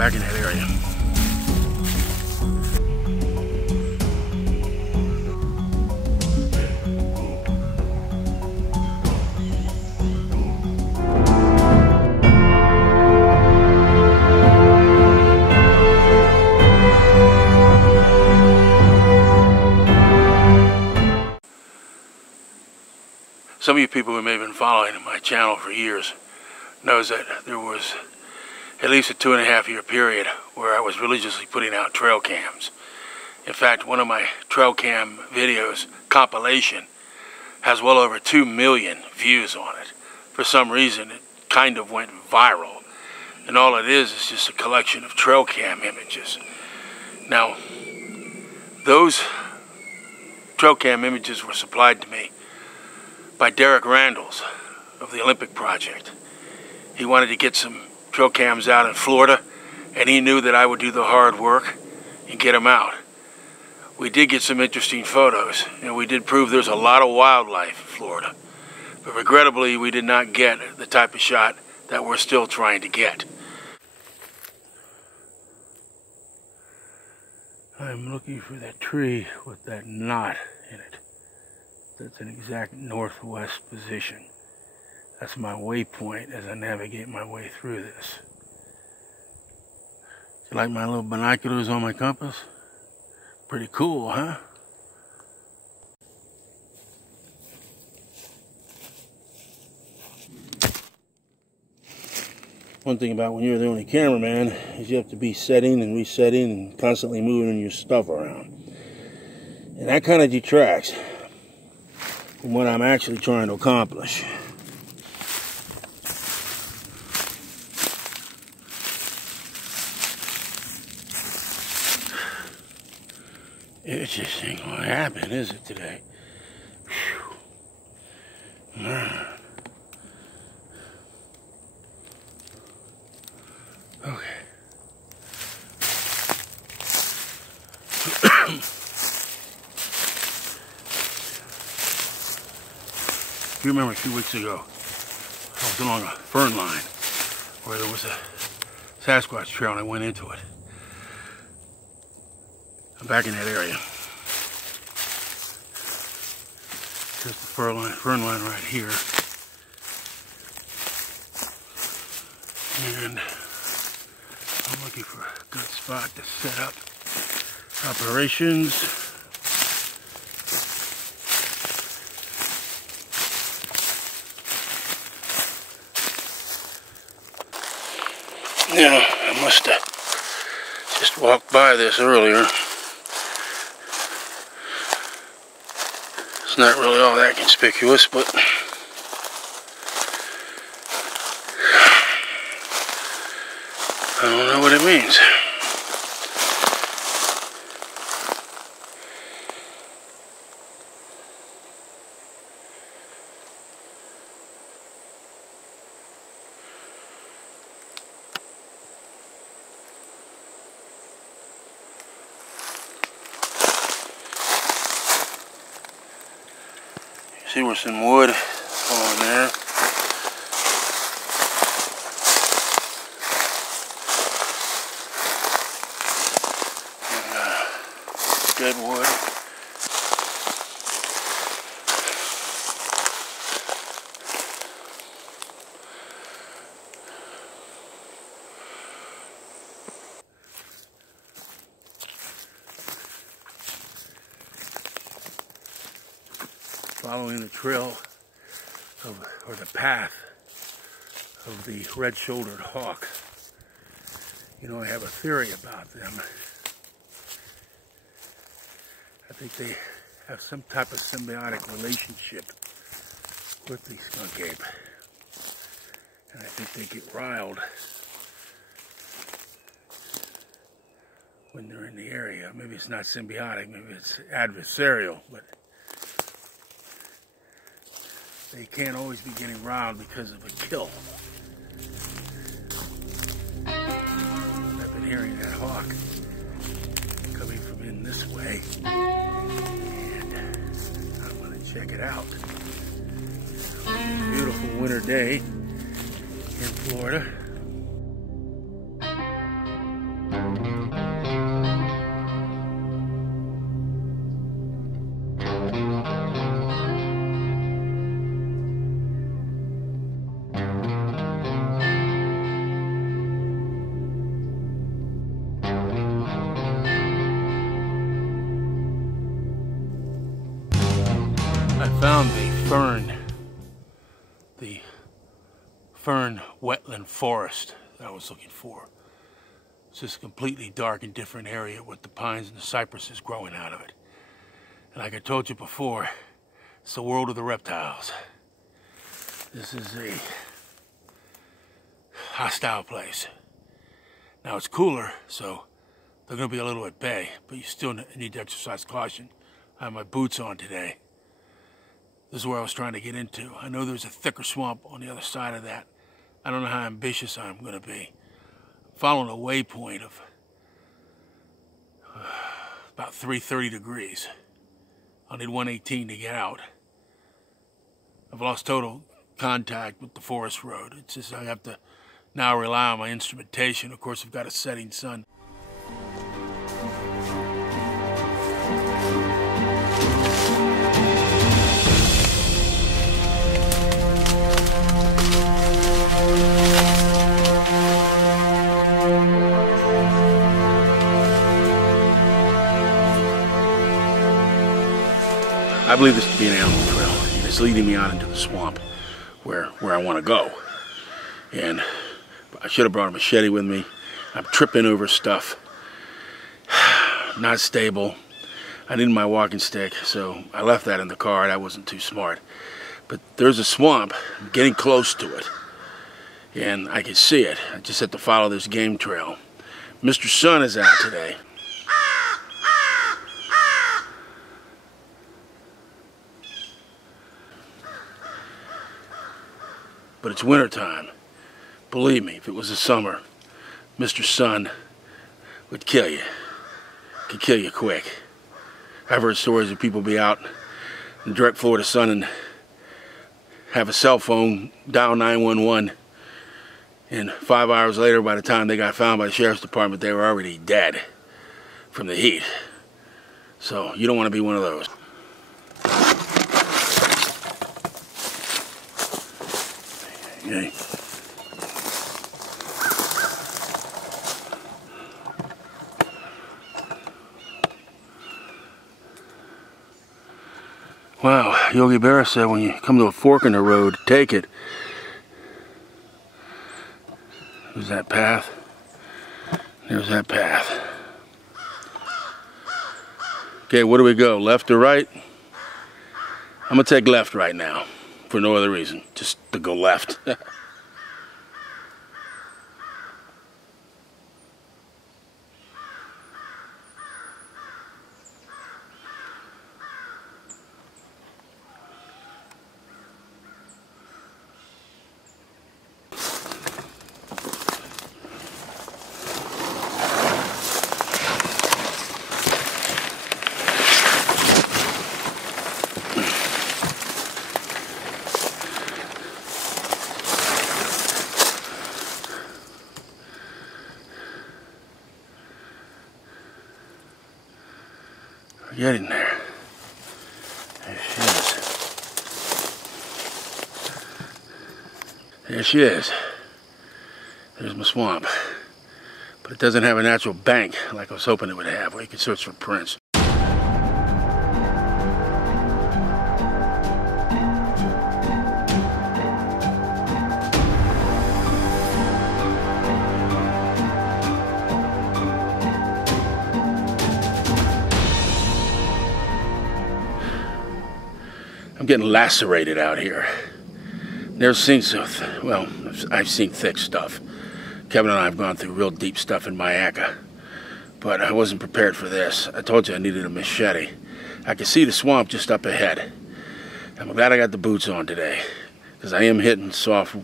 back in that area. Some of you people who may have been following my channel for years knows that there was at least a 2.5-year period where I was religiously putting out trail cams. In fact, one of my trail cam videos, compilation, has well over 2 million views on it. For some reason, it kind of went viral. And all it is just a collection of trail cam images. Now, those trail cam images were supplied to me by Derek Randalls of the Olympic Project. He wanted to get some trail cams out in Florida, and he knew that I would do the hard work and get them out. We did get some interesting photos, and we did prove there's a lot of wildlife in Florida. But regrettably, we did not get the type of shot that we're still trying to get. I'm looking for that tree with that knot in it. That's an exact northwest position. That's my waypoint as I navigate my way through this. You like my little binoculars on my compass? Pretty cool, huh? One thing about when you're the only cameraman is you have to be setting and resetting and constantly moving your stuff around. And that kind of detracts from what I'm actually trying to accomplish. It just ain't gonna happen, is it, today? Whew. Man. Okay. If you remember a few weeks ago, I was along a fern line where there was a Sasquatch trail and I went into it. I'm back in that area. There's the fern line right here. And I'm looking for a good spot to set up operations. Yeah, I must have just walked by this earlier. It's not really all that conspicuous, but I don't know what it means. See where some wood on there. And, dead wood. Following the trail or the path of the red-shouldered hawk. You know, I have a theory about them. I think they have some type of symbiotic relationship with the skunk ape. And I think they get riled when they're in the area. Maybe it's not symbiotic, maybe it's adversarial, but they can't always be getting riled because of a kill. I've been hearing that hawk coming from in this way, and I'm going to check it out. It's a beautiful winter day in Florida. Found the fern wetland forest that I was looking for. It's this completely dark and different area with the pines and the cypresses growing out of it. And like I told you before, it's the world of the reptiles. This is a hostile place. Now it's cooler, so they're going to be a little at bay, but you still need to exercise caution. I have my boots on today. This is where I was trying to get into. I know there's a thicker swamp on the other side of that. I don't know how ambitious I'm going to be. I'm following a waypoint of about 330 degrees. I'll need 118 to get out. I've lost total contact with the forest road. It's just I have to now rely on my instrumentation. Of course, I've got a setting sun. I believe this to be an animal trail. It's leading me out into the swamp where I want to go. And I should have brought a machete with me. I'm tripping over stuff. Not stable. I needed my walking stick, so I left that in the car. That wasn't too smart. But there's a swamp. I'm getting close to it. And I can see it. I just have to follow this game trail. Mr. Sun is out today. But it's wintertime. Believe me, if it was the summer, Mr. Sun would kill you. Could kill you quick. I've heard stories of people be out in direct Florida sun and have a cell phone, dial 911, and 5 hours later, by the time they got found by the sheriff's department, they were already dead from the heat. So you don't want to be one of those. Okay. Wow, Yogi Berra said when you come to a fork in the road, take it. There's that path. There's that path. Okay, where do we go? Left or right? I'm gonna take left right now. For no other reason, just to go left. Get in there. There she is. There she is. There's my swamp. But it doesn't have a natural bank like I was hoping it would have, where you could search for prints. I'm getting lacerated out here. Never seen so, well, I've seen thick stuff. Kevin and I have gone through real deep stuff in Mayaca, but I wasn't prepared for this. I told you I needed a machete. I could see the swamp just up ahead. I'm glad I got the boots on today, because I am hitting soft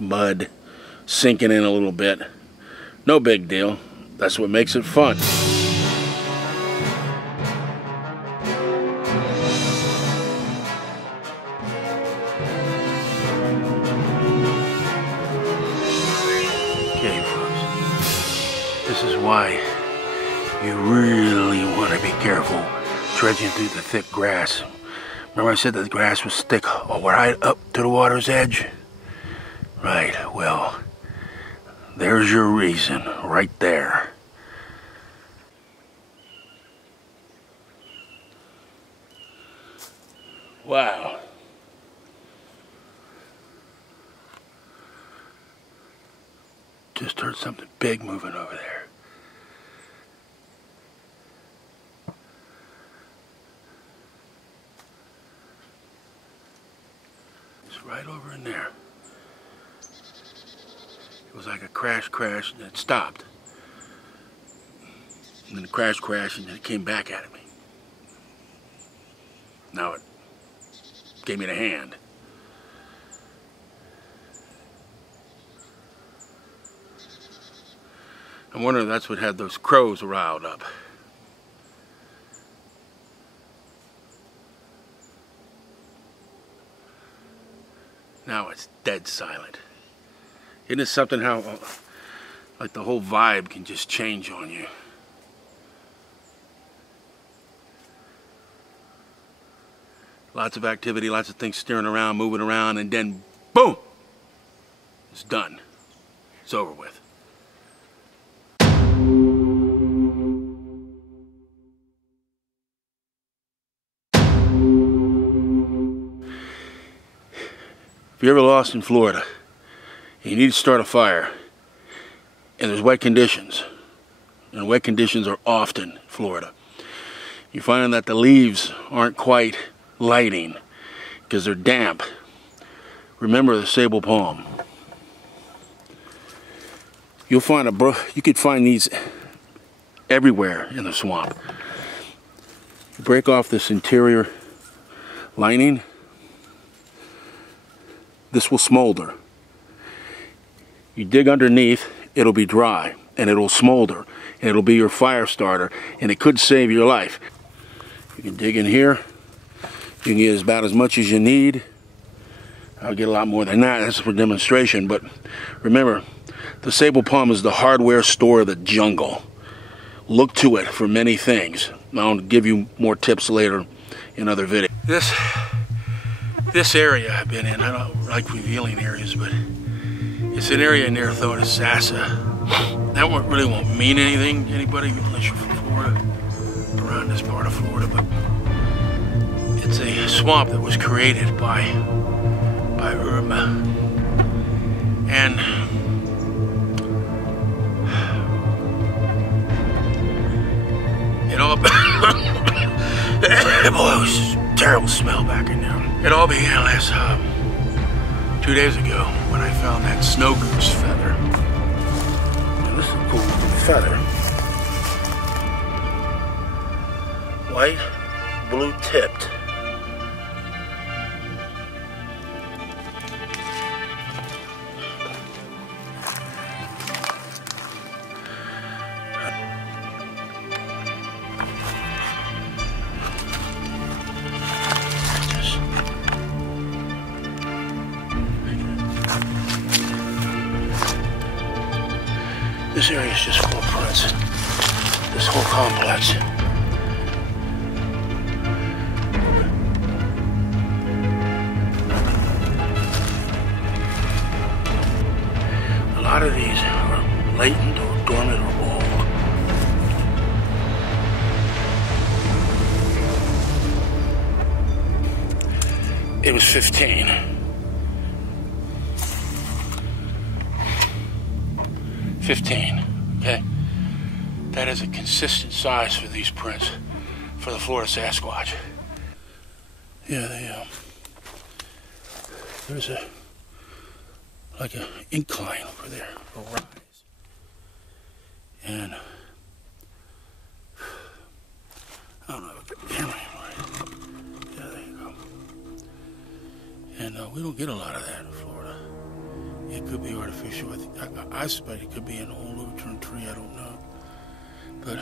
mud, sinking in a little bit. No big deal. That's what makes it fun. This is why you really want to be careful trudging through the thick grass. Remember I said that the grass was thick right up to the water's edge? Right, well, there's your reason right there. Wow. Just heard something big moving over there. It's right over in there. It was like a crash, and it stopped. And then it crashed, and then it came back at me. Now it gave me the hand. I'm wondering if that's what had those crows riled up. Now it's dead silent. Isn't it something how, like, the whole vibe can just change on you? Lots of activity, lots of things steering around, moving around, and then boom! It's done. It's over with. If you're ever lost in Florida, and you need to start a fire, and there's wet conditions, and wet conditions are often in Florida, you find that the leaves aren't quite lighting because they're damp. Remember the sable palm. You'll find you could find these everywhere in the swamp. You break off this interior lining, this will smolder. You dig underneath, it'll be dry and it'll smolder and it'll be your fire starter, and it could save your life. You can dig in here. You can get about as much as you need. I'll get a lot more than that. That's for demonstration. But remember, the sable palm is the hardware store of the jungle. Look to it for many things. I'll give you more tips later in other videos. This area I've been in, I don't like revealing areas, but it's an area near Sasa. That really won't mean anything to anybody unless you're from Florida, around this part of Florida, but it's a swamp that was created by Irma. And it all boy, it was a terrible smell back in there. It all began last 2 days ago when I found that snow goose feather. And this is a cool feather. White, blue tipped. This area is just full of prints. This whole complex. A lot of these are latent or dormant or old. It was 15. 15, okay? That is a consistent size for these prints for the Florida Sasquatch. Yeah, there's like an incline over there, a rise. And I don't know if the camera right. Yeah, there you go. And we don't get a lot of that in Florida. It could be artificial. I suspect it could be an old overturned tree. I don't know. But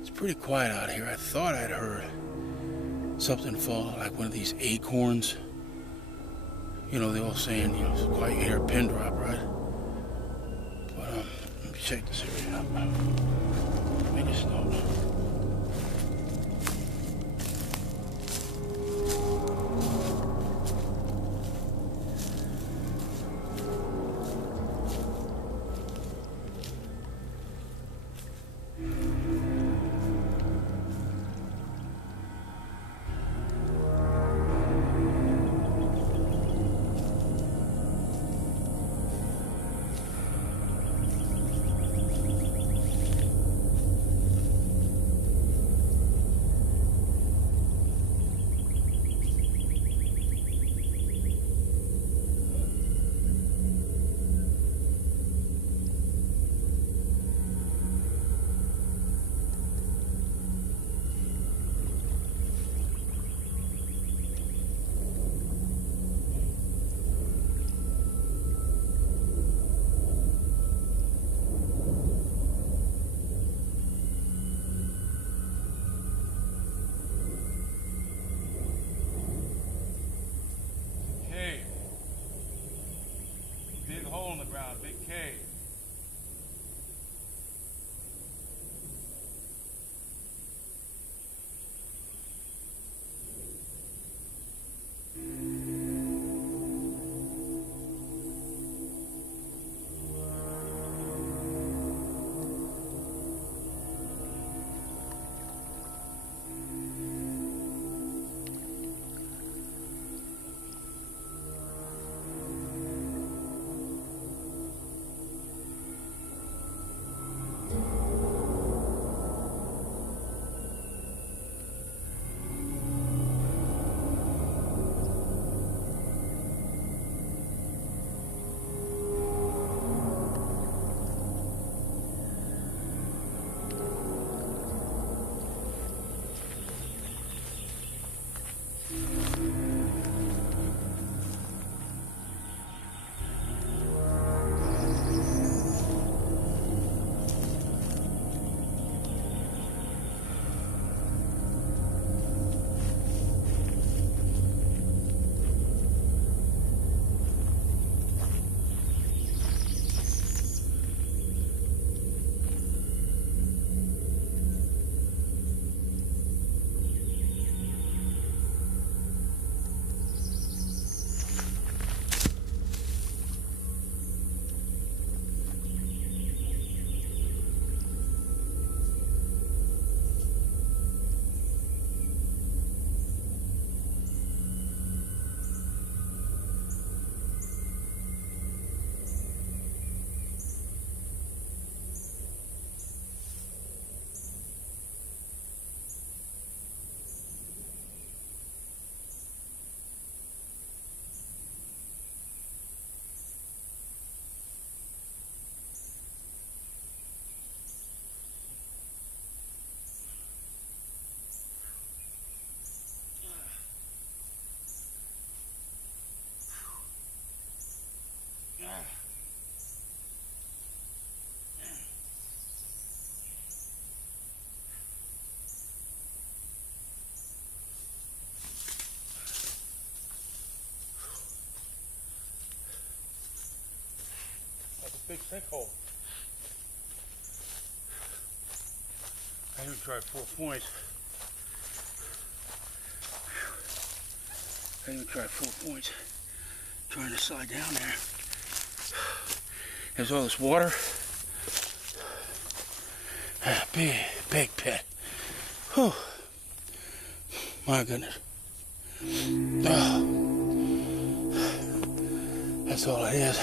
it's pretty quiet out here. I thought I'd heard something fall, like one of these acorns. You know, they're all saying, you know, it's quiet, you hear a pin drop, right? But let me check this area out. Let me just know. big sinkhole. I even tried 4 points. I even tried 4 points. Trying to slide down there. There's all this water. Big pit. Whew. My goodness. Oh. That's all it is.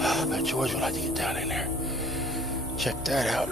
I bet George would like to get down in there. Check that out.